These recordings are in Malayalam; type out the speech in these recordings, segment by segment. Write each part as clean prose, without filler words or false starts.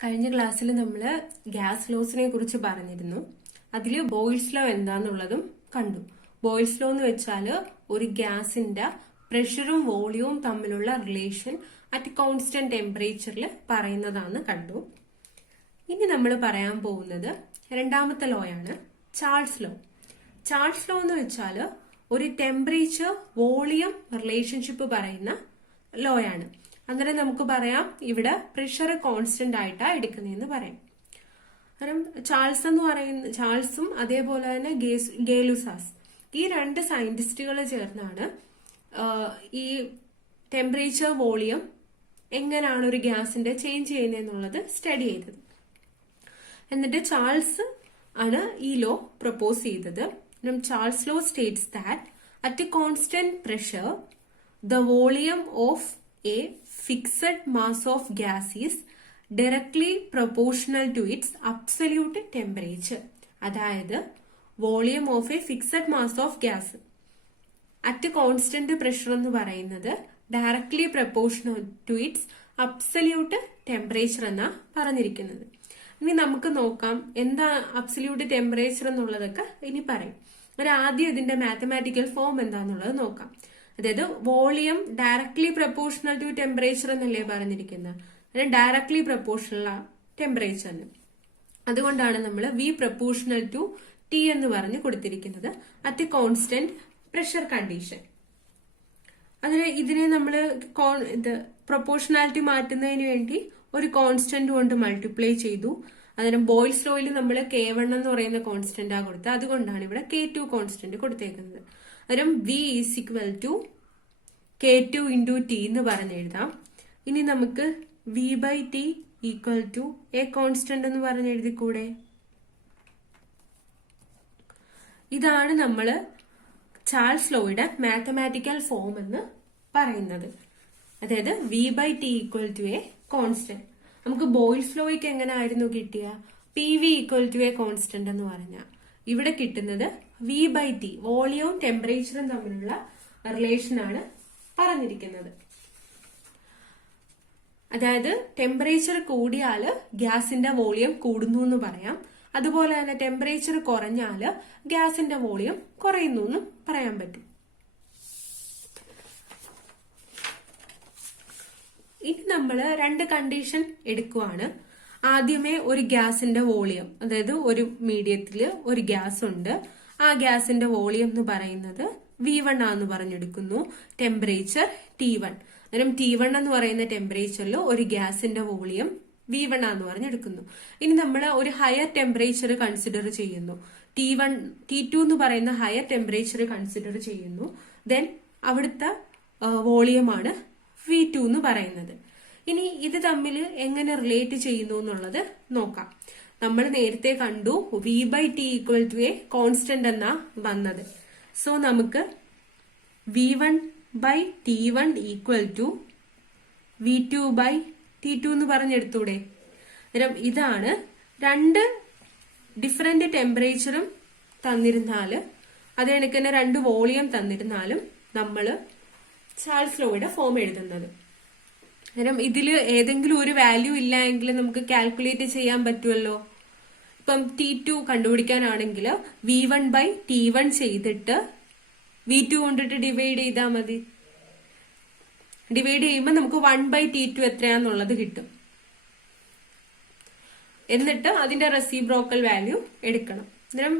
കഴിഞ്ഞ ക്ലാസ്സിൽ നമ്മൾ ഗ്യാസ് ലോസിനെ കുറിച്ച് പറഞ്ഞിരുന്നു. അതിൽ ബോയിൽസ് ലോ എന്താന്നുള്ളതും കണ്ടു. ബോയിൽസ് ലോ എന്ന് വെച്ചാൽ ഒരു ഗ്യാസിന്റെ പ്രഷറും വോളിയവും തമ്മിലുള്ള റിലേഷൻ അറ്റ് കോൺസ്റ്റന്റ് ടെമ്പറേച്ചറിൽ പറയുന്നതാന്ന് കണ്ടു. ഇനി നമ്മൾ പറയാൻ പോകുന്നത് രണ്ടാമത്തെ ലോ ആണ്, ചാൾസ് ലോ. ചാൾസ് ലോ എന്ന് വെച്ചാൽ ഒരു ടെമ്പറേച്ചർ വോളിയം റിലേഷൻഷിപ്പ് പറയുന്ന ലോ ആണ്. അന്നേരം നമുക്ക് പറയാം ഇവിടെ പ്രഷർ കോൺസ്റ്റന്റ് ആയിട്ടാ എടുക്കുന്നതെന്ന് പറയാം. കാരണം ചാൾസും അതേപോലെ തന്നെ ഗേലുസാസ് ഈ രണ്ട് സയന്റിസ്റ്റുകൾ ചേർന്നാണ് ഈ ടെമ്പറേച്ചർ വോളിയം എങ്ങനെയാണ് ഒരു ഗ്യാസിന്റെ ചേഞ്ച് ചെയ്യുന്നതെന്നുള്ളത് സ്റ്റഡി ചെയ്തത്. എന്നിട്ട് ചാൾസ് ആണ് ഈ ലോ പ്രപ്പോസ് ചെയ്തത്. Charles law states that at A constant pressure the volume of a fixed mass of gas is directly proportional to its absolute temperature. അതായത് volume of a fixed mass of gas at constant pressure എന്ന് പറയുന്നത് directly proportional to its absolute temperature എന്നാ പറഞ്ഞിരിക്കുന്നത്. ഇനി നമുക്ക് നോക്കാം എന്താ അബ്സല്യൂട്ട് ടെമ്പറേച്ചർ എന്നുള്ളതൊക്കെ ഇനി പറയും. ആദ്യം ഇതിന്റെ മാത്തമാറ്റിക്കൽ ഫോം എന്താന്നുള്ളത് നോക്കാം. അതായത് volume directly proportional to temperature എന്നല്ലേ പറഞ്ഞിരിക്കുന്നത്. ഡയറക്ട്ലി പ്രപ്പോർഷണൽ ടെമ്പറേച്ചറിന്, അതുകൊണ്ടാണ് നമ്മൾ വി പ്രപ്പോർഷണൽ ടു ടി എന്ന് പറഞ്ഞ് കൊടുത്തിരിക്കുന്നത് at A constant pressure condition. അതിന് ഇതിനെ നമ്മൾ പ്രപ്പോർഷണാലിറ്റി മാറ്റുന്നതിന് വേണ്ടി ഒരു കോൺസ്റ്റന്റ് കൊണ്ട് മൾട്ടിപ്ലൈ ചെയ്തു. അതിന് ബോയിൽസ് ലോയിൽ നമ്മൾ K1 എന്ന് പറയുന്ന കോൺസ്റ്റന്റ് ആ കൊടുത്തത്, അതുകൊണ്ടാണ് ഇവിടെ K2 കോൺസ്റ്റന്റ് കൊടുത്തേക്കുന്നത്. അന്നേരം V is equal to K2 into T എന്ന് പറഞ്ഞെഴുതാം. ഇനി നമുക്ക് V by T equal to a constant എന്ന് പറഞ്ഞെഴുതിക്കൂടെ? ഇതാണ് നമ്മൾ ചാൾസ് ലോയുടെ മാത്തമാറ്റിക്കൽ ഫോം എന്ന് പറയുന്നത്. അതായത് V by T equal to a constant. നമുക്ക് ബോയിൽസ് ലോയ്ക്ക് എങ്ങനെ ആയിരുന്നു കിട്ടിയ? PV equal to a constant എന്ന് പറഞ്ഞ ഇവിടെ കിട്ടുന്നത് V ബൈ ടി വോളിയവും ടെമ്പറേച്ചറും തമ്മിലുള്ള റിലേഷൻ ആണ് പറഞ്ഞിരിക്കുന്നത്. അതായത് ടെമ്പറേച്ചർ കൂടിയാല് ഗ്യാസിന്റെ വോളിയം കൂടുന്നു എന്ന് പറയാം. അതുപോലെ തന്നെ ടെമ്പറേച്ചർ കുറഞ്ഞാല് ഗ്യാസിന്റെ വോളിയം കുറയുന്നു എന്നും പറയാൻ പറ്റും. ഇനി നമ്മൾ രണ്ട് കണ്ടീഷൻ എടുക്കുവാണ്. ആദ്യമേ ഒരു ഗ്യാസിന്റെ വോളിയം, അതായത് ഒരു മീഡിയത്തില് ഒരു ഗ്യാസ് ഉണ്ട്, ആ ഗ്യാസിന്റെ വോളിയം എന്ന് പറയുന്നത് V1 ആന്ന് പറഞ്ഞെടുക്കുന്നു. Temperature T1. അന്നേരം T1 എന്ന് പറയുന്ന ടെമ്പറേച്ചറിൽ ഒരു ഗ്യാസിന്റെ വോളിയം V1 ആന്ന് പറഞ്ഞെടുക്കുന്നു. ഇനി നമ്മൾ ഒരു ഹയർ ടെമ്പറേച്ചർ കൺസിഡർ ചെയ്യുന്നു. T2 എന്ന് പറയുന്ന ഹയർ ടെമ്പറേച്ചർ കൺസിഡർ ചെയ്യുന്നു. ദെൻ അവിടുത്തെ വോളിയമാണ് V2 എന്ന് പറയുന്നത്. ഇനി ഇത് തമ്മിൽ എങ്ങനെ റിലേറ്റ് ചെയ്യുന്നു എന്നുള്ളത് നോക്കാം. നമ്മൾ നേരത്തെ കണ്ടു V by T equal to a constant എന്നാ വന്നത്. സോ നമുക്ക് V1 by T1 equal to V2 by T2 എന്ന് പറഞ്ഞെടുത്തൂടെ? ഇതാണ് രണ്ട് ഡിഫറെന്റ് ടെമ്പറേച്ചറും തന്നിരുന്നാല്, അത് കണക്ക് തന്നെ രണ്ട് വോളിയം തന്നിരുന്നാലും നമ്മൾ ചാൾസ് ലോയുടെ ഫോം എഴുതുന്നത്. ഇതിൽ ഏതെങ്കിലും ഒരു വാല്യൂ ഇല്ല എങ്കിൽ നമുക്ക് കാൽക്കുലേറ്റ് ചെയ്യാൻ പറ്റുമല്ലോ. ഇപ്പം T2 കണ്ടുപിടിക്കാനാണെങ്കിൽ V1 ബൈ T1 ചെയ്തിട്ട് V2 കൊണ്ടിട്ട് ഡിവൈഡ് ചെയ്താൽ മതി. ഡിവൈഡ് ചെയ്യുമ്പോൾ നമുക്ക് 1 ബൈ T2 എത്രയാന്നുള്ളത് കിട്ടും. എന്നിട്ട് അതിന്റെ റെസിപ്രോക്കൽ വാല്യൂ എടുക്കണം. അന്നേരം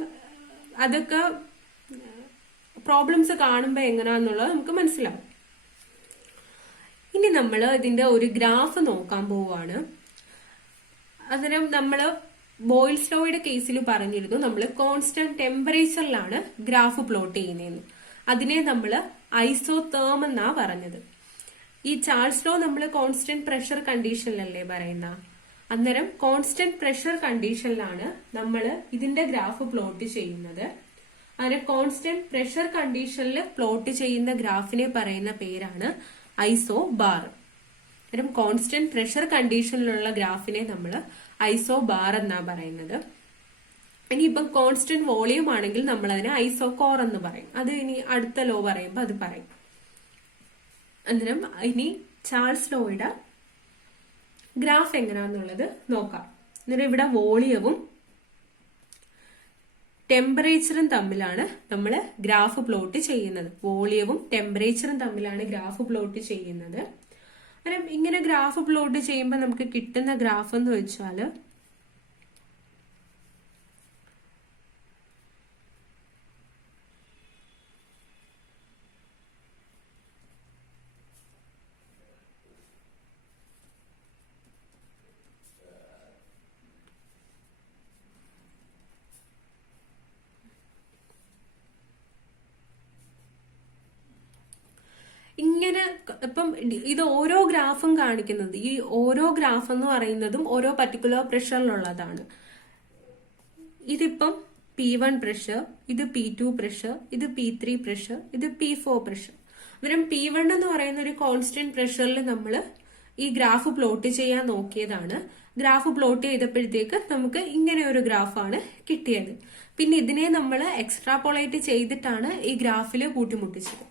അതൊക്കെ പ്രോബ്ലംസ് കാണുമ്പോൾ എങ്ങനെയാന്നുള്ളത് നമുക്ക് മനസ്സിലാവും. ഇനി നമ്മൾ ഇതിന്റെ ഒരു ഗ്രാഫ് നോക്കാൻ പോവാണ്. അന്നേരം നമ്മൾ ബോയിൽസ് ലോയുടെ കേസിൽ പറഞ്ഞിരുന്നു നമ്മൾ കോൺസ്റ്റന്റ് ടെമ്പറേച്ചറിലാണ് ഗ്രാഫ് പ്ലോട്ട് ചെയ്യുന്നതെന്ന്. അതിനെ നമ്മൾ ഐസോതേം എന്നാ പറഞ്ഞത്. ഈ ചാൾസ് ലോ നമ്മൾ കോൺസ്റ്റന്റ് പ്രഷർ കണ്ടീഷനിലല്ലേ പറയുന്ന. അന്നേരം കോൺസ്റ്റന്റ് പ്രഷർ കണ്ടീഷനിലാണ് നമ്മൾ ഇതിന്റെ ഗ്രാഫ് പ്ലോട്ട് ചെയ്യുന്നത്. അങ്ങനെ കോൺസ്റ്റന്റ് പ്രഷർ കണ്ടീഷനിൽ പ്ലോട്ട് ചെയ്യുന്ന ഗ്രാഫിനെ പറയുന്ന പേരാണ് ഐസോ ബാർ. കോൺസ്റ്റന്റ് പ്രഷർ കണ്ടീഷനിലുള്ള ഗ്രാഫിനെ നമ്മൾ ഐസോ ബാർ എന്നാ പറയുന്നത്. ഇനിയിപ്പം കോൺസ്റ്റന്റ് വോളിയം ആണെങ്കിൽ നമ്മൾ അതിനെ ഐസോ കോർ എന്ന് പറയും. അത് ഇനി അടുത്ത ലോ പറയുമ്പോൾ അത് പറയും. അന്നേരം ഇനി ചാൾസ് ലോയുടെ ഗ്രാഫ് എങ്ങനെയാന്നുള്ളത് നോക്കാം. എന്നിട്ട് ഇവിടെ വോളിയവും ടെമ്പറേച്ചറും തമ്മിലാണ് നമ്മൾ ഗ്രാഫ് പ്ലോട്ട് ചെയ്യുന്നത്. വോളിയവും ടെമ്പറേച്ചറും തമ്മിലാണ് ഗ്രാഫ് പ്ലോട്ട് ചെയ്യുന്നത്. അന്നേരം ഇങ്ങനെ ഗ്രാഫ് പ്ലോട്ട് ചെയ്യുമ്പോൾ നമുക്ക് കിട്ടുന്ന ഗ്രാഫ് എന്ന് വെച്ചാൽ ഇങ്ങനെ ഇപ്പം ഇത് ഓരോ ഗ്രാഫും കാണിക്കുന്നത്, ഈ ഓരോ ഗ്രാഫ് എന്ന് പറയുന്നതും ഓരോ പർട്ടിക്കുലർ പ്രഷറിലുള്ളതാണ്. ഇതിപ്പം P1 പ്രഷർ, ഇത് P2 പ്രഷർ, ഇത് P3 പ്രഷർ, ഇത് P4 പ്രഷർ. അന്നേരം P1 എന്ന് പറയുന്ന ഒരു കോൺസ്റ്റന്റ് പ്രഷറിൽ നമ്മൾ ഈ ഗ്രാഫ് പ്ലോട്ട് ചെയ്യാൻ നോക്കിയതാണ്. ഗ്രാഫ് പ്ലോട്ട് ചെയ്തപ്പോഴത്തേക്ക് നമുക്ക് ഇങ്ങനെ ഒരു ഗ്രാഫാണ് കിട്ടിയത്. പിന്നെ ഇതിനെ നമ്മൾ എക്സ്ട്രാപോളേറ്റ് ചെയ്തിട്ടാണ് ഈ ഗ്രാഫിൽ കൂട്ടിമുട്ടിച്ചത്.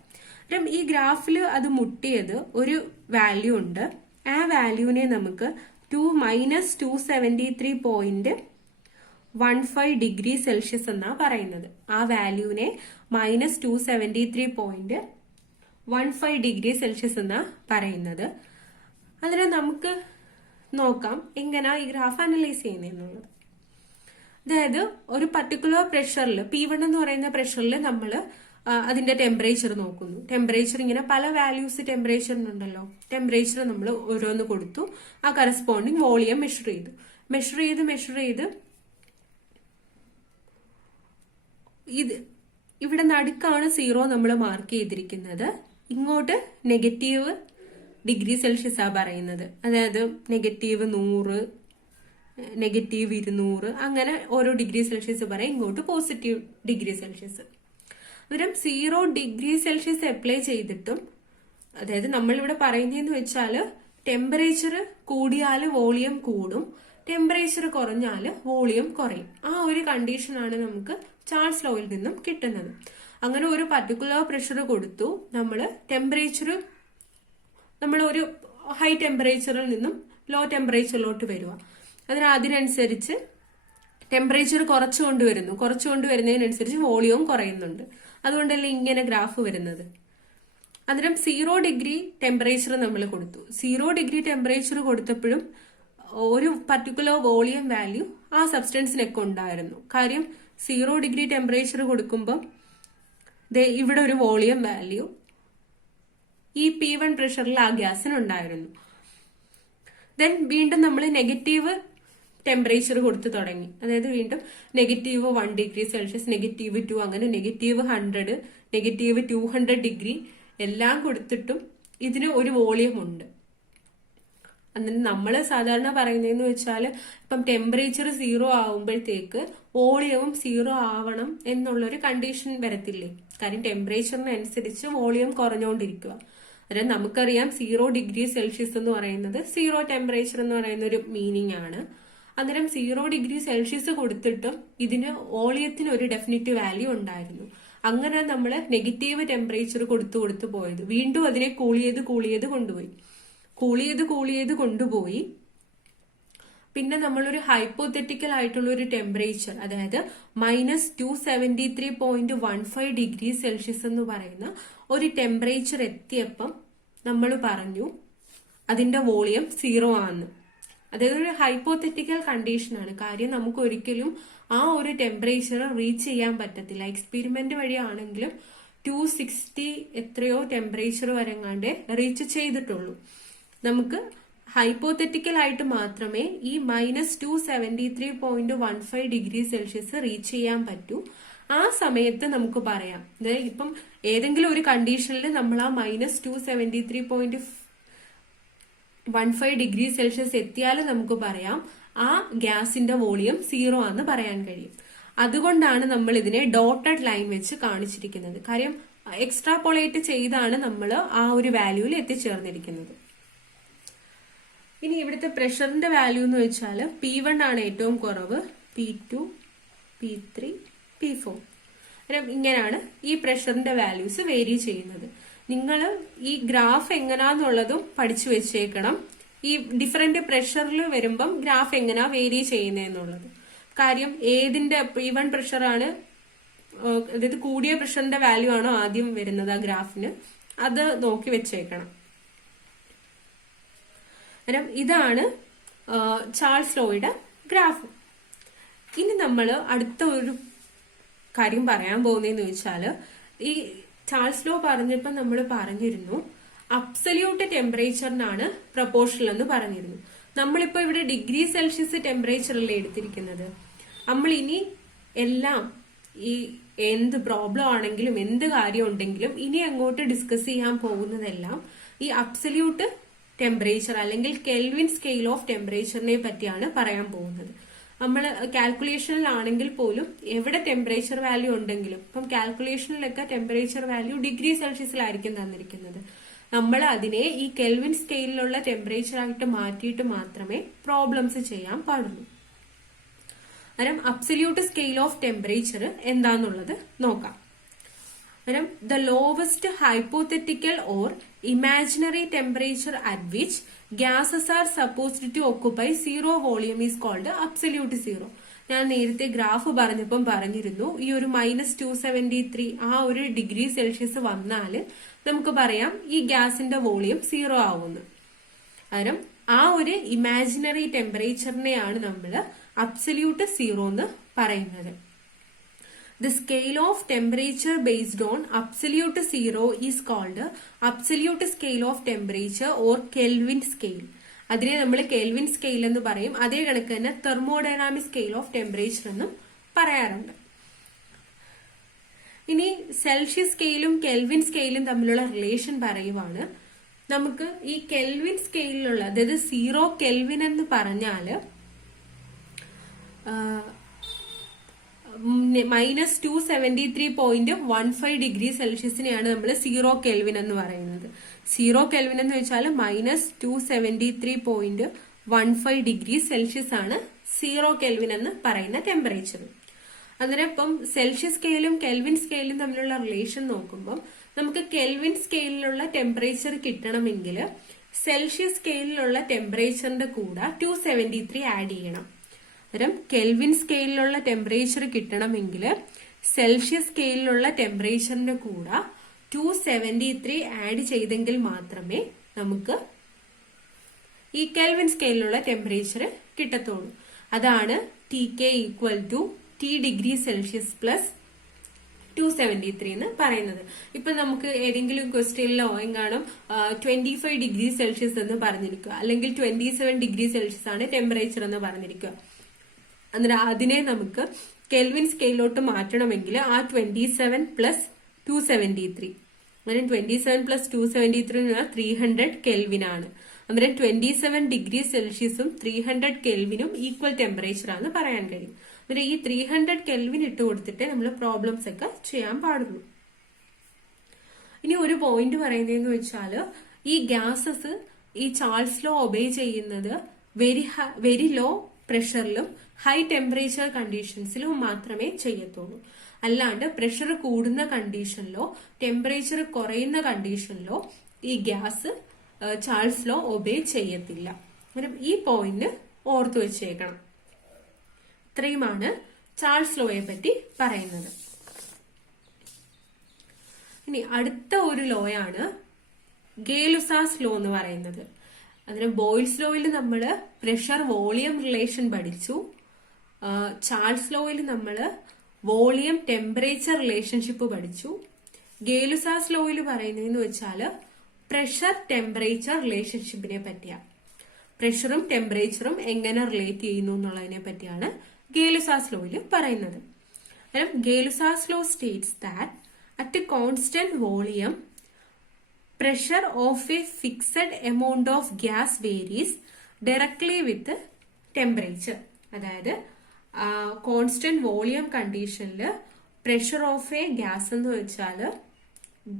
ഈ ഗ്രാഫിൽ അത് മുട്ടിയത് ഒരു വാല്യൂ ഉണ്ട്. ആ വാല്യൂവിനെ നമുക്ക് -273.15 ഡിഗ്രി സെൽഷ്യസ് എന്നാ പറയുന്നത്. ആ വാല്യൂവിനെ -273.15 ഡിഗ്രി സെൽഷ്യസ് എന്നാ പറയുന്നത്. അതിനെ നമുക്ക് നോക്കാം എങ്ങനെയാ ഈ ഗ്രാഫ് അനലൈസ് ചെയ്യുന്നതെന്നുള്ളത്. അതായത് ഒരു പർട്ടിക്കുലർ പ്രഷറിൽ P1 എന്ന് പറയുന്ന പ്രഷറിൽ നമ്മൾ അതിന്റെ ടെമ്പറേച്ചർ നോക്കുന്നു. ടെമ്പറേച്ചർ ഇങ്ങനെ പല വാല്യൂസ് ടെമ്പറേച്ചറിനുണ്ടല്ലോ. ടെമ്പറേച്ചർ നമ്മൾ ഓരോന്ന് കൊടുത്തു. ആ കറസ്പോണ്ടിങ് വോളിയം മെഷർ ചെയ്ത് ഇത് ഇവിടെ നടുക്കാണ് 0 നമ്മൾ മാർക്ക് ചെയ്തിരിക്കുന്നത്. ഇങ്ങോട്ട് നെഗറ്റീവ് ഡിഗ്രി സെൽഷ്യസ് ആ പറയുന്നത്. അതായത് -100, -200 അങ്ങനെ ഓരോ ഡിഗ്രി സെൽഷ്യസ് പറയും. ഇങ്ങോട്ട് പോസിറ്റീവ് ഡിഗ്രി സെൽഷ്യസ്. അന്നേരം 0 ഡിഗ്രി സെൽഷ്യസ് അപ്ലൈ ചെയ്തിട്ടും, അതായത് നമ്മൾ ഇവിടെ പറയുന്നതെന്ന് വെച്ചാൽ ടെമ്പറേച്ചർ കൂടിയാൽ വോളിയം കൂടും, ടെമ്പറേച്ചർ കുറഞ്ഞാൽ വോളിയം കുറയും. ആ ഒരു കണ്ടീഷനാണ് നമുക്ക് ചാൾസ് ലോയിൽ നിന്നും കിട്ടുന്നത്. അങ്ങനെ ഒരു പർട്ടിക്കുലർ പ്രഷർ കൊടുത്തു, നമ്മൾ ഒരു ഹൈ ടെമ്പറേച്ചറിൽ നിന്നും ലോ ടെമ്പറേച്ചറിലോട്ട് വരിക. അതിനനുസരിച്ച് ടെമ്പറേച്ചർ കുറച്ചു കൊണ്ടുവരുന്നതിനനുസരിച്ച് വോളിയവും കുറയുന്നുണ്ട്. അതുകൊണ്ടല്ലേ ഇങ്ങനെ ഗ്രാഫ് വരുന്നത്. അന്നേരം 0 ഡിഗ്രി ടെമ്പറേച്ചർ നമ്മൾ കൊടുത്തു. 0 ഡിഗ്രി ടെമ്പറേച്ചർ കൊടുത്തപ്പോഴും ഒരു പർട്ടിക്കുലർ വോളിയം വാല്യൂ ആ സബ്സ്റ്റൻസിനൊക്കെ ഉണ്ടായിരുന്നു. കാര്യം 0 ഡിഗ്രി ടെമ്പറേച്ചർ കൊടുക്കുമ്പോൾ ഇവിടെ ഒരു വോളിയം വാല്യൂ ഈ P1 പ്രഷറിൽ ആ ഗ്യാസിനുണ്ടായിരുന്നു. ദെൻ വീണ്ടും നമ്മൾ നെഗറ്റീവ് ടെമ്പറേച്ചർ കൊടുത്തു തുടങ്ങി. അതായത് വീണ്ടും -1 ഡിഗ്രി സെൽഷ്യസ്, -2, അങ്ങനെ -100, -200 ഡിഗ്രി എല്ലാം കൊടുത്തിട്ടും ഇതിന് ഒരു വോളിയം ഉണ്ട്. അന്നേരം നമ്മൾ സാധാരണ പറയുന്നതെന്ന് വെച്ചാൽ ഇപ്പം ടെമ്പറേച്ചർ 0 ആവുമ്പോഴത്തേക്ക് വോളിയവും 0 ആവണം എന്നുള്ളൊരു കണ്ടീഷൻ വരത്തില്ലേ. കാര്യം ടെമ്പറേച്ചറിനനുസരിച്ച് വോളിയം കുറഞ്ഞുകൊണ്ടിരിക്കുക. അതായത് നമുക്കറിയാം 0 ഡിഗ്രി സെൽഷ്യസ് എന്ന് പറയുന്നത് 0 ടെമ്പറേച്ചർ എന്ന് പറയുന്ന ഒരു മീനിങ് ആണ്. അന്നേരം 0 ഡിഗ്രി സെൽഷ്യസ് കൊടുത്തിട്ടും ഇതിന് വോളിയത്തിന് ഒരു ഡെഫിനിറ്റ് വാല്യൂ ഉണ്ടായിരുന്നു. അങ്ങനെ നമ്മൾ നെഗറ്റീവ് ടെമ്പറേച്ചർ കൊടുത്തു പോയത്. വീണ്ടും അതിനെ കൂൾ ചെയ്ത് കൊണ്ടുപോയി. പിന്നെ നമ്മളൊരു ഹൈപ്പോതെറ്റിക്കൽ ആയിട്ടുള്ള ഒരു ടെമ്പറേച്ചർ, അതായത് -273.15 ഡിഗ്രി സെൽഷ്യസ് എന്ന് പറയുന്ന ഒരു ടെമ്പറേച്ചർ എത്തിയപ്പം നമ്മൾ പറഞ്ഞു അതിന്റെ വോളിയം 0 ആണെന്ന്. അതായത് ഒരു ഹൈപ്പോതെറ്റിക്കൽ കണ്ടീഷനാണ്. കാര്യം നമുക്ക് ഒരിക്കലും ആ ഒരു ടെമ്പറേച്ചർ റീച്ച് ചെയ്യാൻ പറ്റത്തില്ല. എക്സ്പെരിമെന്റ് വഴിയാണെങ്കിലും 260 എത്രയോ ടെമ്പറേച്ചർ വരെങ്ങാണ്ടേ റീച്ച് ചെയ്തിട്ടുള്ളൂ. നമുക്ക് ഹൈപ്പോതെറ്റിക്കൽ ആയിട്ട് മാത്രമേ ഈ -273.15 ഡിഗ്രി സെൽഷ്യസ് റീച്ച് ചെയ്യാൻ പറ്റൂ. ആ സമയത്ത് നമുക്ക് പറയാം, ഇപ്പം ഏതെങ്കിലും ഒരു കണ്ടീഷനിൽ നമ്മൾ ആ -273.15 ഡിഗ്രി സെൽഷ്യസ് എത്തിയാൽ നമുക്ക് പറയാം ആ ഗ്യാസിന്റെ വോളിയം 0 ആണെന്ന് പറയാൻ കഴിയും. അതുകൊണ്ടാണ് നമ്മൾ ഇതിനെ ഡോട്ടഡ് ലൈൻ വെച്ച് കാണിച്ചിരിക്കുന്നത്. കാര്യം എക്സ്ട്രാപോളേറ്റ് ചെയ്താണ് നമ്മൾ ആ ഒരു വാല്യൂവിൽ എത്തിച്ചേർന്നിരിക്കുന്നത്. ഇനി ഇവിടുത്തെ പ്രഷറിന്റെ വാല്യൂ എന്ന് വെച്ചാൽ P1 ആണ് ഏറ്റവും കുറവ്, P2, P3, P4. ഇങ്ങനെയാണ് ഈ പ്രഷറിന്റെ വാല്യൂസ് വേരി ചെയ്യുന്നത്. നിങ്ങൾ ഈ ഗ്രാഫ് എങ്ങനാന്നുള്ളതും പഠിച്ചു വെച്ചേക്കണം. ഈ ഡിഫറെന്റ് പ്രഷറിൽ വരുമ്പം ഗ്രാഫ് എങ്ങനെയാ വേരി ചെയ്യുന്നതെന്നുള്ളത്. കാര്യം ഏതിന്റെ ഈവൺ പ്രഷറാണ്, അതായത് കൂടിയ പ്രഷറിന്റെ വാല്യൂ ആണോ ആദ്യം വരുന്നത് ആ ഗ്രാഫിന്, അത് നോക്കി വെച്ചേക്കണം. ഇതാണ് ചാൾസ് ലോയുടെ ഗ്രാഫ്. ഇനി നമ്മൾ അടുത്ത ഒരു കാര്യം പറയാൻ പോകുന്നതെന്ന് വെച്ചാല്, ഈ ചാൾസ് ലോ പറഞ്ഞപ്പോ നമ്മൾ പറഞ്ഞിരുന്നു അബ്സല്യൂട്ട് ടെമ്പറേച്ചറിനാണ് പ്രൊപ്പോർഷണൽ എന്ന് പറഞ്ഞിരുന്നു. നമ്മളിപ്പോ ഇവിടെ ഡിഗ്രി സെൽഷ്യസ് ടെമ്പറേച്ചറല്ലേ എടുത്തിരിക്കുന്നത്. നമ്മൾ ഇനി എല്ലാം ഈ എന്ത് പ്രോബ്ലം ആണെങ്കിലും എന്ത് കാര്യം ഉണ്ടെങ്കിലും ഇനി അങ്ങോട്ട് ഡിസ്കസ് ചെയ്യാൻ പോകുന്നതെല്ലാം ഈ അബ്സല്യൂട്ട് ടെമ്പറേച്ചർ അല്ലെങ്കിൽ കെൽവിൻ സ്കെയിൽ ഓഫ് ടെമ്പറേച്ചറിനെ പറ്റിയാണ് പറയാൻ പോകുന്നത്. നമ്മൾ കാൽക്കുലേഷനിലാണെങ്കിൽ പോലും എവിടെ ടെമ്പറേച്ചർ വാല്യൂ ഉണ്ടെങ്കിലും, ഇപ്പം കാൽക്കുലേഷനിലൊക്കെ ടെമ്പറേച്ചർ വാല്യൂ ഡിഗ്രി സെൽഷ്യസിലായിരിക്കും തന്നിരിക്കുന്നത്. നമ്മൾ അതിനെ ഈ കെൽവിൻ സ്കെയിലിലുള്ള ടെമ്പറേച്ചർ ആയിട്ട് മാറ്റിയിട്ട് മാത്രമേ പ്രോബ്ലംസ് ചെയ്യാൻ പാടുള്ളൂ. അന്നേരം അബ്സല്യൂട്ട് സ്കെയിൽ ഓഫ് ടെമ്പറേച്ചർ എന്താന്നുള്ളത് നോക്കാം. അന്നേരം the lowest hypothetical or imaginary temperature at which gases are supposed to occupy zero volume is called absolute zero. ഞാൻ നേരത്തെ ഗ്രാഫ് പറഞ്ഞപ്പം പറഞ്ഞിരുന്നു ഈ ഒരു -273 ആ ഒരു ഡിഗ്രി സെൽഷ്യസ് വന്നാല് നമുക്ക് പറയാം ഈ ഗ്യാസിന്റെ വോളിയം 0 ആവുന്നു. കാരണം ആ ഒരു ഇമാജിനറി ടെമ്പറേച്ചറിനെയാണ് നമ്മൾ അബ്സല്യൂട്ട് സീറോ എന്ന് പറയുന്നത്. The scale of temperature based on absolute zero is called absolute scale of temperature or Kelvin scale. അതിനെ നമ്മൾ കെൽവിൻ സ്കെയിൽ എന്ന് പറയും. അതേ കണക്ക് തന്നെ തെർമോഡൈനാമിക് സ്കെയിൽ ഓഫ് ടെമ്പറേച്ചർ എന്നും പറയാറുണ്ട്. ഇനി സെൽഷ്യസ് സ്കെയിലും കെൽവിൻ സ്കെയിലും തമ്മിലുള്ള റിലേഷൻ പറയുവാണ്. നമുക്ക് ഈ കെൽവിൻ സ്കെയിലുള്ള, അതായത് 0 കെൽവിൻ എന്ന് പറഞ്ഞാല് -273.15 ഡിഗ്രി സെൽഷ്യസിനെയാണ് നമ്മൾ 0 കെൽവിൻ എന്ന് പറയുന്നത്. 0 കെൽവിൻ എന്ന് വെച്ചാൽ -273.15 ഡിഗ്രി സെൽഷ്യസ് ആണ് 0 കെൽവിൻ എന്ന് പറയുന്ന ടെമ്പറേച്ചർ. അന്നേരം ഇപ്പം സെൽഷ്യസ് സ്കെയിലും കെൽവിൻ സ്കെയിലും തമ്മിലുള്ള റിലേഷൻ നോക്കുമ്പോൾ നമുക്ക് കെൽവിൻ സ്കെയിലുള്ള ടെമ്പറേച്ചർ കിട്ടണമെങ്കിൽ സെൽഷ്യസ് സ്കെയിലുള്ള ടെമ്പറേച്ചറിന്റെ കൂടെ 273 ആഡ് ചെയ്യണം. കെൽവിൻ സ്കെയിലുള്ള ടെമ്പറേച്ചർ കിട്ടണമെങ്കിൽ സെൽഷ്യസ് സ്കെയിലുള്ള ടെമ്പറേച്ചറിന്റെ കൂടെ 273 ആഡ് ചെയ്തെങ്കിൽ മാത്രമേ നമുക്ക് ഈ കെൽവിൻ സ്കെയിലുള്ള ടെമ്പറേച്ചർ കിട്ടത്തുള്ളൂ. അതാണ് TK equal to T degree Celsius plus 273 എന്ന് പറയുന്നത്. ഇപ്പൊ നമുക്ക് ഏതെങ്കിലും ക്വസ്റ്റ്യനിലോ എങ്ങാനും 25 ഡിഗ്രി സെൽഷ്യസ് എന്ന് പറഞ്ഞിരിക്കുക, അല്ലെങ്കിൽ 27 ഡിഗ്രി സെൽഷ്യസ് ആണ് ടെമ്പറേച്ചർ എന്ന് പറഞ്ഞിരിക്കുക. അന്നേരം അതിനെ നമുക്ക് കെൽവിൻ സ്കെയിലോട്ട് മാറ്റണമെങ്കിൽ ആ 27 പ്ലസ് 273, അങ്ങനെ 27 പ്ലസ് 273 300 കെൽവിൻ ആണ്. അന്നേരം 27 ഡിഗ്രി സെൽഷ്യസും 300 കെൽവിനും ഈക്വൽ ടെമ്പറേച്ചർ ആണെന്ന് പറയാൻ കഴിയും. അന്നേരം ഈ 300 കെൽവിൻ ഇട്ട് കൊടുത്തിട്ട് നമ്മൾ പ്രോബ്ലംസ് ഒക്കെ ചെയ്യാൻ പാടുള്ളൂ. ഇനി ഒരു പോയിന്റ് പറയുന്നതെന്ന് വെച്ചാല് ഈ ഗ്യാസസ് ഈ ചാൾസ് ലോ ഒബേ ചെയ്യുന്നത് വെരി ലോ പ്രഷറിലും ഹൈ ടെമ്പറേച്ചർ കണ്ടീഷൻസിലും മാത്രമേ ചെയ്യത്തുള്ളൂ. അല്ലാണ്ട് പ്രഷർ കൂടുന്ന കണ്ടീഷനിലോ ടെമ്പറേച്ചർ കുറയുന്ന കണ്ടീഷനിലോ ഈ ഗ്യാസ് ചാൾസ് ലോ ഒബേ ചെയ്യത്തില്ല. ഈ പോയിന്റ് ഓർത്തു വെച്ചേക്കണം. ഇത്രയുമാണ് ചാൾസ് ലോയെ പറ്റി പറയുന്നത്. ഇനി അടുത്ത ഒരു ലോയാണ് ഗേ-ലുസാസ് ലോ എന്ന് പറയുന്നത്. അതിന് ബോയിൽസ് ലോയിൽ നമ്മൾ പ്രഷർ വോളിയം റിലേഷൻ പഠിച്ചു. ചാൾസ് ലോയിൽ നമ്മൾ വോളിയം ടെമ്പറേച്ചർ റിലേഷൻഷിപ്പ് പഠിച്ചു. ഗേ-ലുസാസ് ലോയിൽ പറയുന്നതെന്ന് വെച്ചാല് പ്രഷർ ടെമ്പറേച്ചർ റിലേഷൻഷിപ്പിനെ പറ്റിയാണ്. പ്രഷറും ടെമ്പറേച്ചറും എങ്ങനെ റിലേറ്റ് ചെയ്യുന്നു എന്നുള്ളതിനെ പറ്റിയാണ് ഗേ-ലുസാസ് ലോയിൽ പറയുന്നത്. Gay Lussac's law states that at constant volume pressure of a fixed amount of gas varies directly with temperature. അതായത് കോൺസ്റ്റന്റ് വോളിയം കണ്ടീഷനിൽ പ്രഷർ ഓഫ് എ ഗ്യാസ് എന്ന് വെച്ചാൽ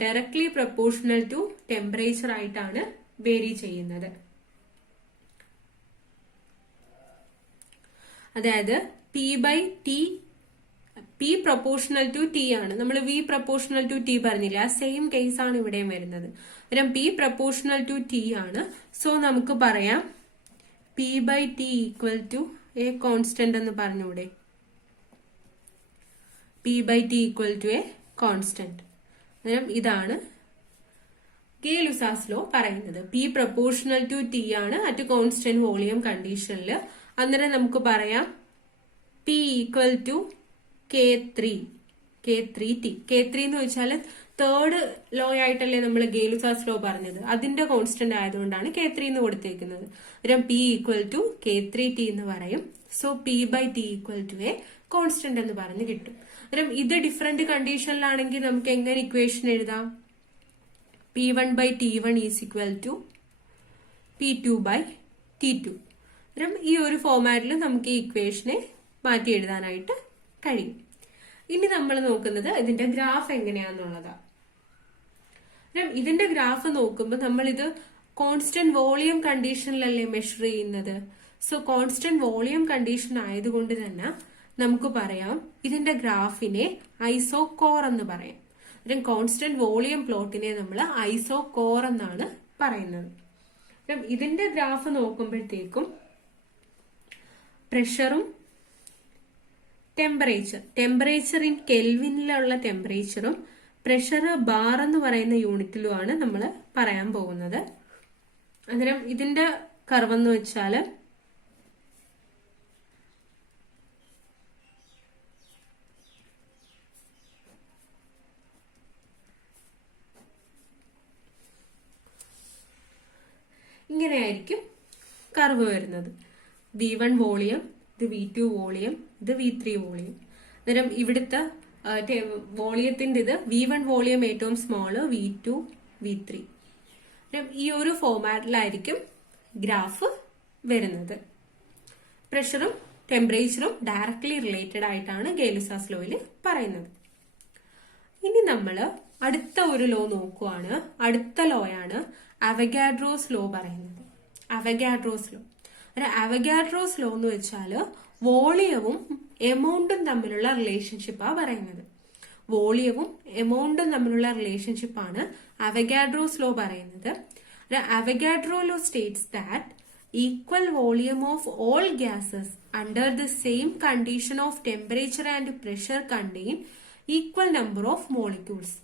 ഡയറക്ട്ലി പ്രൊപ്പോർഷണൽ ടു ടെമ്പറേച്ചർ ആയിട്ടാണ് വേരി ചെയ്യുന്നത്. അതായത് പി പ്രൊപ്പോർഷണൽ ടു ടി ആണ്. നമ്മൾ വി പ്രൊപ്പോർഷണൽ ടു ടി പറഞ്ഞില്ല, ആ സെയിം കേസ് ആണ് ഇവിടെയും വരുന്നത്. അന്നേരം പി പ്രൊപ്പോർഷണൽ ടു ടി ആണ്. സോ നമുക്ക് പറയാം P by T equal to a constant എന്ന് പറഞ്ഞൂടെ. P by T equal to a constant. അന്നേരം ഇതാണ് ഗേ-ലുസാസ് ലോ പറയുന്നത്. പി പ്രൊപ്പോർഷണൽ ടു ടി ആണ് അറ്റ് കോൺസ്റ്റന്റ് വോളിയം കണ്ടീഷനിൽ. അന്നേരം നമുക്ക് പറയാം P equal to K3 T. K3 എന്ന് വെച്ചാൽ തേർഡ് ലോ ആയിട്ടല്ലേ നമ്മൾ ഗേ-ലുസാസ് ലോ പറഞ്ഞത്, അതിന്റെ കോൺസ്റ്റന്റ് ആയതുകൊണ്ടാണ് K3 എന്ന് കൊടുത്തേക്കുന്നത്. അന്നേരം P equal to K3 T എന്ന് പറയും. So P by T equal to a constant എന്ന് പറഞ്ഞ് കിട്ടും. അന്നേരം ഇത് ഡിഫറെന്റ് കണ്ടീഷനിലാണെങ്കിൽ നമുക്ക് എങ്ങനെ ഇക്വേഷൻ എഴുതാം? P1 by T1 is equal to P2 by T2. അന്നേരം ഈ ഒരു ഫോമാറ്റിൽ നമുക്ക് ഈ ഇക്വേഷനെ മാറ്റി എഴുതാനായിട്ട് കഴിയും. ഇനി നമ്മൾ നോക്കുന്നത് ഇതിന്റെ ഗ്രാഫ് എങ്ങനെയാന്നുള്ളതാണ്. ഇതിന്റെ ഗ്രാഫ് നോക്കുമ്പോൾ നമ്മൾ ഇത് കോൺസ്റ്റന്റ് വോളിയം കണ്ടീഷനിലല്ലേ മെഷർ ചെയ്യുന്നത്. സോ കോൺസ്റ്റന്റ് വോളിയം കണ്ടീഷൻ ആയതുകൊണ്ട് തന്നെ നമുക്ക് പറയാം ഇതിന്റെ ഗ്രാഫിനെ ഐസോകോർ എന്ന് പറയാം. കോൺസ്റ്റന്റ് വോളിയം പ്ലോട്ടിനെ നമ്മൾ ഐസോകോർ എന്നാണ് പറയുന്നത്. ഇതിന്റെ ഗ്രാഫ് നോക്കുമ്പോഴത്തേക്കും പ്രഷറും ടെമ്പറേച്ചർ ഇൻ കെൽവിനിലുള്ള ടെമ്പറേച്ചറും പ്രഷർ ബാർ എന്ന് പറയുന്ന യൂണിറ്റിലുമാണ് നമ്മൾ പറയാൻ പോകുന്നത്. അന്നേരം ഇതിന്റെ കർവ് എന്ന് വെച്ചാൽ ഇങ്ങനെയായിരിക്കും കർവ് വരുന്നത്. V1 വോളിയം, ഇത് V2 വോളിയം, ഇത് V3 വോളിയം. അന്നേരം ഇവിടുത്തെ വോളിയത്തിന്റെ ഇത് V1 വോളിയം ഏറ്റവും സ്മോള്, V2, V3. ഈ ഒരു ഫോമാറ്റിലായിരിക്കും ഗ്രാഫ് വരുന്നത്. പ്രഷറും ടെമ്പറേച്ചറും ഡയറക്ട്ലി റിലേറ്റഡ് ആയിട്ടാണ് ഗേ-ലുസാസ് ലോയിൽ പറയുന്നത്. ഇനി നമ്മൾ അടുത്ത ഒരു ലോ നോക്കുവാണ്. അടുത്ത ലോയാണ് അവഗാഡ്രോസ് ലോ പറയുന്നത്. അവഗാഡ്രോസ് ലോ എന്ന് വെച്ചാൽ വോളിയവും എമൗണ്ടും തമ്മിലുള്ള റിലേഷൻഷിപ്പാ പറയുന്നത്. വോളിയവും എമൗണ്ടും തമ്മിലുള്ള റിലേഷൻഷിപ്പാണ് അവഗാഡ്രോസ് ലോ പറയുന്നത്. Avogadro law states that equal volume of all gases under the same condition of temperature and pressure contain equal number of molecules.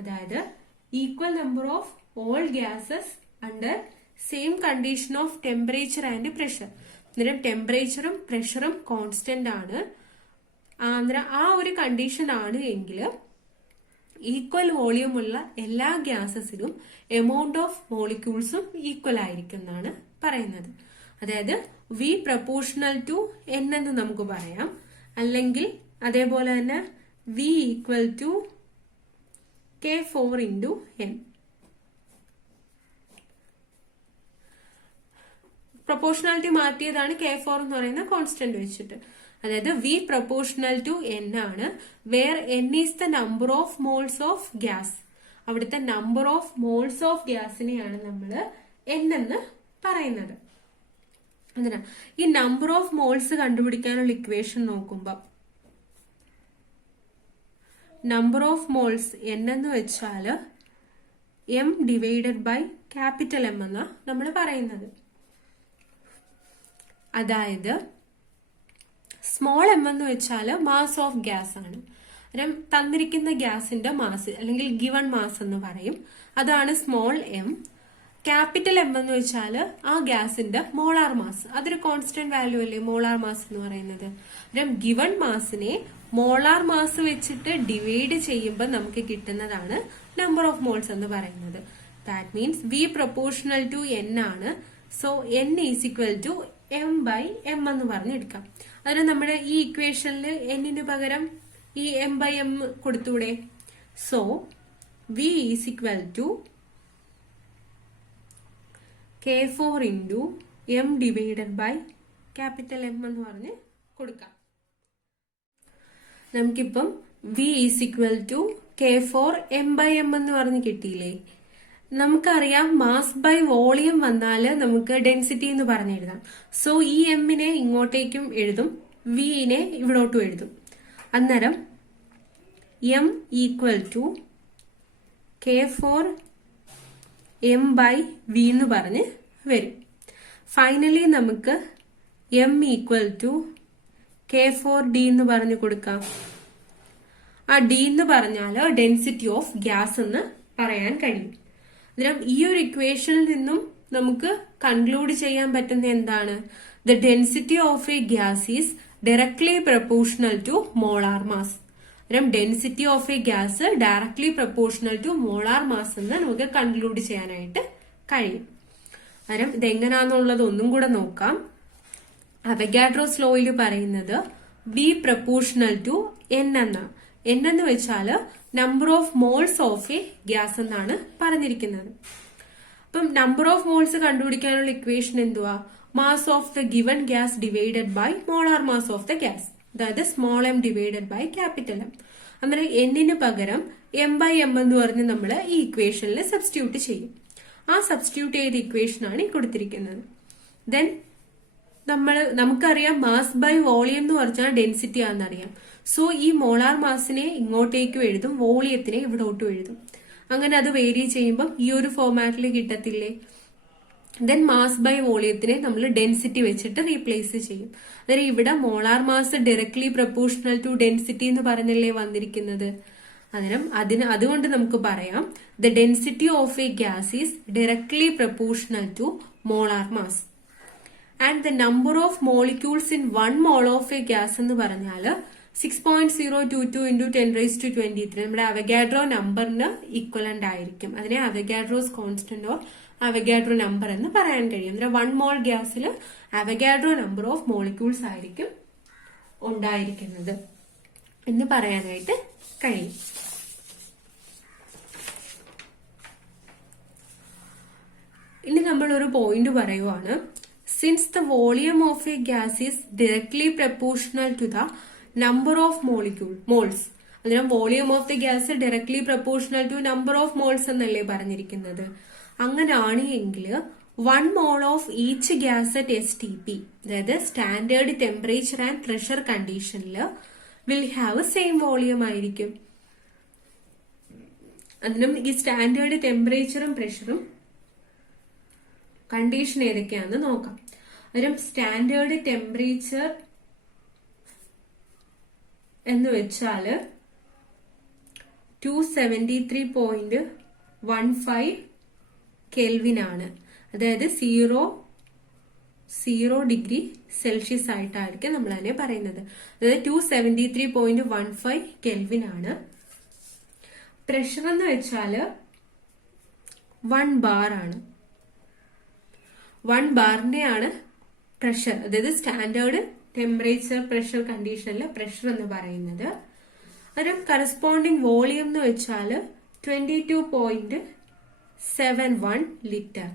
അതായത് equal number of all gases under same condition of temperature and pressure. അന്നേരം ടെമ്പറേച്ചറും പ്രഷറും കോൺസ്റ്റന്റ് ആണ്. അന്നേരം ആ ഒരു കണ്ടീഷൻ ആണ് എങ്കിൽ ഈക്വൽ വോളിയം ഉള്ള എല്ലാ ഗ്യാസസിലും എമൗണ്ട് ഓഫ് മോളിക്യൂൾസും ഈക്വൽ ആയിരിക്കും എന്നാണ് പറയുന്നത്. അതായത് V പ്രൊപ്പോർഷണൽ ടു N എന്ന് നമുക്ക് പറയാം. അല്ലെങ്കിൽ അതേപോലെ തന്നെ V equal to K4 into N. Proportionality മാറ്റിയതാണ് K4 എന്ന് പറയുന്ന കോൺസ്റ്റന്റ് വെച്ചിട്ട്. അതായത് V പ്രൊപ്പോർഷണൽ ടു N ആണ്. Where N is the number of moles of gas. അവിടുത്തെ നമ്പർ ഓഫ് മോൾസ് ഓഫ് ഗ്യാസിനെയാണ് നമ്മൾ N എന്ന് പറയുന്നത്. അതിനാ ഈ നമ്പർ ഓഫ് മോൾസ് കണ്ടുപിടിക്കാനുള്ള ഇക്വേഷൻ നോക്കുമ്പോൾ നമ്പർ ഓഫ് മോൾസ് N എന്ന് വെച്ചാൽ M divided by capital M എന്നാ നമ്മൾ പറയുന്നത്. അതായത് സ്മോൾ m എന്ന് വെച്ചാൽ മാസ് ഓഫ് ഗ്യാസ് ആണ്. തന്നിരിക്കുന്ന ഗ്യാസിന്റെ മാസ് അല്ലെങ്കിൽ ഗിവൺ മാസ് എന്ന് പറയും. അതാണ് സ്മോൾ m. ക്യാപിറ്റൽ M എന്ന് വെച്ചാൽ ആ ഗ്യാസിന്റെ മോളാർ മാസ്. അതൊരു കോൺസ്റ്റന്റ് വാല്യൂ അല്ലേ മോളാർ മാസ് എന്ന് പറയുന്നത്. ഗിവൺ മാസിനെ മോളാർ മാസ് വെച്ചിട്ട് ഡിവൈഡ് ചെയ്യുമ്പോൾ നമുക്ക് കിട്ടുന്നതാണ് നമ്പർ ഓഫ് മോൾസ് എന്ന് പറയുന്നത്. That means V proportional to N ആണ്. So N is equal to M by M എന്ന് പറഞ്ഞെടുക്കാം. അതിന് നമ്മുടെ ഈ ഇക്വേഷനിൽ Nന് പകരം ഈ M ബൈ M കൊടുത്തൂടെ. So V is equal to K4 into M divided by capital M എന്ന് പറഞ്ഞ് കൊടുക്കാം. നമുക്കിപ്പം V is equal to K4 M by M എന്ന് പറഞ്ഞ് കിട്ടിയില്ലേ. നമുക്കറിയാം മാസ് ബൈ വോളിയം വന്നാൽ നമുക്ക് ഡെൻസിറ്റി എന്ന് പറഞ്ഞെഴുതാം. സോ ഈ എമ്മിനെ ഇങ്ങോട്ടേക്കും എഴുതും, വിനെ ഇവിടോട്ടും എഴുതും. അന്നേരം M equal to K4 M by V എന്ന് പറഞ്ഞ് വരും. ഫൈനലി നമുക്ക് M ഈക്വൽ ടു K4D എന്ന് പറഞ്ഞു കൊടുക്കാം. ആ D എന്ന് പറഞ്ഞാൽ ഡെൻസിറ്റി ഓഫ് ഗ്യാസ് എന്ന് പറയാൻ കഴിയും. അന്നേരം ഈ ഒരു ഇക്വേഷനിൽ നിന്നും നമുക്ക് കൺക്ലൂഡ് ചെയ്യാൻ പറ്റുന്ന എന്താണ്? The density of a gas is directly proportional to molar mass. അന്നേരം density of a gas directly proportional to molar mass എന്ന് നമുക്ക് കൺക്ലൂഡ് ചെയ്യാനായിട്ട് കഴിയും. അന്നേരം ഇതെങ്ങനാന്നുള്ളത് ഒന്നും കൂടെ നോക്കാം. അവഗാഡ്രോസ് ലോയിൽ പറയുന്നത് ബി പ്രൊപ്പോർഷണൽ ടു എൻ എന്നാണ്. എൻ എന്ന് വെച്ചാല് number of moles of a gas എന്നാണ് പറഞ്ഞിരിക്കുന്നത്. അപ്പം നമ്പർ ഓഫ് മോൾസ് കണ്ടുപിടിക്കാനുള്ള ഇക്വേഷൻ എന്തുവാ? Mass of the given gas divided by molar mass of the gas, അതായത് small M divided by capital M. അങ്ങനെ എന്നിന് പകരം എം ബൈ എം എന്ന് പറഞ്ഞ് നമ്മൾ ഈ ഇക്വേഷനിൽ സബ്സ്റ്റിറ്റ്യൂട്ട് ചെയ്യും. ആ സബ്സ്റ്റിറ്റ്യൂട്ട് ചെയ്ത ഇക്വേഷൻ ആണ് ഈ കൊടുത്തിരിക്കുന്നത്. ദെൻ നമുക്കറിയാം മാസ് ബൈ വോളിയം എന്ന് പറഞ്ഞാൽ ഡെൻസിറ്റി ആണെന്നറിയാം. സോ ഈ മോളാർ മാസിനെ ഇങ്ങോട്ടേക്കും എഴുതും, വോളിയത്തിനെ ഇവിടോട്ടും എഴുതും. അങ്ങനെ അത് വേരി ചെയ്യുമ്പോൾ ഈ ഒരു ഫോർമാറ്റിൽ കിട്ടത്തില്ലേ? ദെൻ മാസ് ബൈ വോളിയത്തിനെ നമ്മൾ ഡെൻസിറ്റി വെച്ചിട്ട് റീപ്ലേസ് ചെയ്യും. അതായത് ഇവിടെ molar mass directly proportional to density എന്ന് പറഞ്ഞല്ലേ വന്നിരിക്കുന്നത്. അന്നേരം അതുകൊണ്ട് നമുക്ക് പറയാം the density of a gas is directly proportional to molar mass. And the number of molecules in 1 mole of a gas എന്ന് പറഞ്ഞാൽ 6.022 into 10⁻23 നമ്മുടെ അവഗാഡ്രോ നമ്പറിന് ഈക്വലന്റ് ആയിരിക്കും. അതിനെ Avogadro's constant or Avogadro number എന്ന് പറയാൻ കഴിയും. 1 mole ഗ്യാസിൽ അവഗാഡ്രോ നമ്പർ ഓഫ് മോളിക്യൂൾസ് ആയിരിക്കും ഉണ്ടായിരിക്കുന്നത് എന്ന് പറയാനായിട്ട് കഴിയും. ഇനി നമ്മൾ ഒരു പോയിന്റ് പറയുവാണ്. Since the volume of a gas is directly proportional to the number of moles. അതിനാൽ volume of the gas directly proportional to number of moles എന്നല്ലേ പറഞ്ഞിരിക്കുന്നത്. അങ്ങനെയാണ് എങ്കിൽ 1 mole of each gas at STP, അതായത് സ്റ്റാൻഡേർഡ് ടെമ്പറേച്ചർ ആൻഡ് പ്രഷർ കണ്ടീഷനിൽ വിൽ ഹാവ് സെയിം വോളിയം ആയിരിക്കും. അതിനും ഈ സ്റ്റാൻഡേർഡ് ടെമ്പറേച്ചറും പ്രഷറും കണ്ടീഷൻ ഏതൊക്കെയാണെന്ന് നോക്കാം. അതിനും സ്റ്റാൻഡേർഡ് ടെമ്പറേച്ചർ എന്ന് വെച്ചാല് 273.15 കെൽവിൻ ആണ്. അതായത് 0 ഡിഗ്രി സെൽഷ്യസ് ആയിട്ടായിരിക്കും നമ്മൾ അതിനെ പറയുന്നത്. അതായത് 273.15 കെൽവിൻ ആണ്. പ്രഷർ എന്ന് വെച്ചാല് 1 ബാർ ആണ്. 1 ബാറിന്റെയാണ് പ്രഷർ, അതായത് സ്റ്റാൻഡേർഡ് ടെമ്പറേച്ചർ പ്രഷർ കണ്ടീഷനിൽ പ്രഷർ എന്ന് പറയുന്നത്. ഒരു കറസ്പോണ്ടിങ് വോളിയം എന്ന് വെച്ചാൽ 22.71 ലിറ്റർ.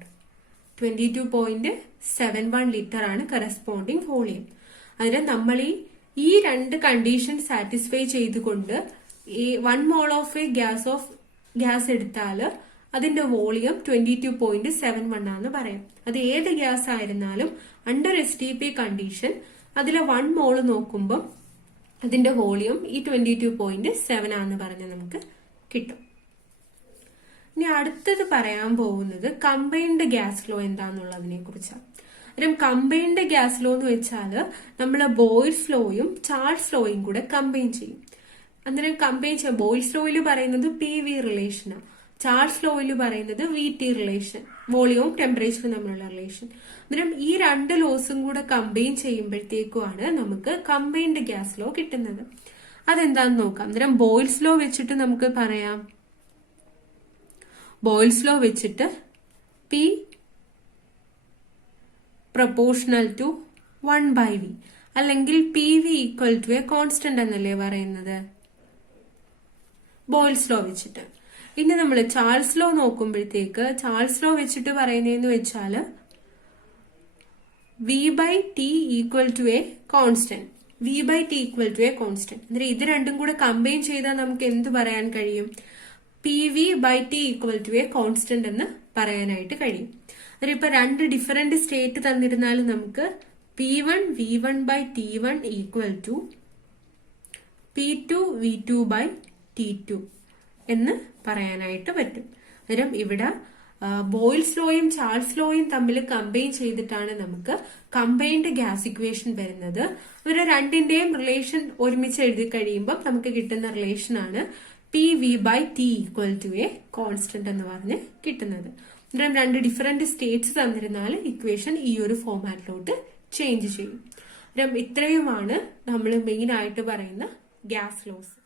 22.71 ലിറ്റർ ആണ് കറസ്പോണ്ടിങ് വോളിയം. അതിന് നമ്മൾ ഈ രണ്ട് കണ്ടീഷൻ സാറ്റിസ്ഫൈ ചെയ്തുകൊണ്ട് ഈ 1 mole ഓഫ് എ ഗ്യാസ് എടുത്താൽ അതിന്റെ വോളിയം 22.71 ആണെന്ന് പറയാം. അത് ഏത് ഗ്യാസ് ആയിരുന്നാലും അണ്ടർ STP കണ്ടീഷൻ അതിലെ 1 mole നോക്കുമ്പോൾ അതിന്റെ വോളിയം ഈ 22.7 ആണെന്ന് പറഞ്ഞ് നമുക്ക് കിട്ടും. ഇനി അടുത്തത് പറയാൻ പോകുന്നത് കമ്പൈൻഡ് ഗ്യാസ് ലോ എന്താന്നുള്ളതിനെ കുറിച്ചാണ്. കമ്പൈൻഡ് ഗ്യാസ് ലോ എന്ന് വെച്ചാൽ നമ്മൾ ബോയ്ൽസ് ലോയും ചാൾസ് ലോയും കൂടെ കമ്പൈൻ ചെയ്യും. അന്നേരം കമ്പൈൻ ചെയ്യാം. ബോയ്ൽസ് ലോയിൽ പറയുന്നത് PV റിലേഷനാണ്, ചാൾസ് ലോയിൽ പറയുന്നത് VT റിലേഷൻ, വോളിയവും ടെമ്പറേച്ചറും തമ്മിലുള്ള റിലേഷൻ. അന്നേരം ഈ രണ്ട് ലോസും കൂടെ കമ്പൈൻ ചെയ്യുമ്പോഴത്തേക്കുമാണ് നമുക്ക് കമ്പൈൻഡ് ഗ്യാസ് ലോ കിട്ടുന്നത്. അതെന്താന്ന് നോക്കാം. അന്നേരം ബോയ്ൽസ് ലോ വെച്ചിട്ട് നമുക്ക് പറയാം. ബോയ്ൽസ് ലോ വെച്ചിട്ട് P പ്രൊപ്പോർഷണൽ ടു 1/V അല്ലെങ്കിൽ PV equal to a constant എന്നല്ലേ പറയുന്നത് ബോയ്ൽസ് ലോ വെച്ചിട്ട്. ഇനി നമ്മൾ ചാൾസ് ലോ നോക്കുമ്പോഴത്തേക്ക് ചാൾസ് ലോ വെച്ചിട്ട് പറയുന്നതെന്ന് വെച്ചാല് V/T equal to a constant. V/T equal to a constant. അന്നേരം ഇത് രണ്ടും കൂടെ കമ്പൈൻ ചെയ്താൽ നമുക്ക് എന്ത് പറയാൻ കഴിയും? PV/T equal to a constant എന്ന് പറയാനായിട്ട് കഴിയും. അന്നേരം ഇപ്പൊ രണ്ട് ഡിഫറെന്റ് സ്റ്റേറ്റ് തന്നിരുന്നാലും നമുക്ക് P1 V1/T1 equal to P2V2/T2 എന്ന് പറയാനായിട്ട് പറ്റും. അന്നേരം ഇവിടെ ബോയിൽസ് ലോയും ചാൾസ് ലോയും തമ്മിൽ കമ്പൈൻ ചെയ്തിട്ടാണ് നമുക്ക് കമ്പൈൻഡ് ഗ്യാസ് ഇക്വേഷൻ വരുന്നത്. ഇവരെ രണ്ടിന്റെയും റിലേഷൻ ഒരുമിച്ച് എഴുതി കഴിയുമ്പോൾ നമുക്ക് കിട്ടുന്ന റിലേഷൻ ആണ് PV/T=a കോൺസ്റ്റന്റ് എന്ന് പറഞ്ഞ് കിട്ടുന്നത്. അന്നേരം രണ്ട് ഡിഫറെന്റ് സ്റ്റേറ്റ്സ് തന്നിരുന്നാൽ ഇക്വേഷൻ ഈ ഒരു ഫോമാറ്റിലോട്ട് ചേഞ്ച് ചെയ്യും. അന്നേരം ഇത്രയുമാണ് നമ്മൾ മെയിൻ ആയിട്ട് പറയുന്ന ഗ്യാസ് ലോസ്.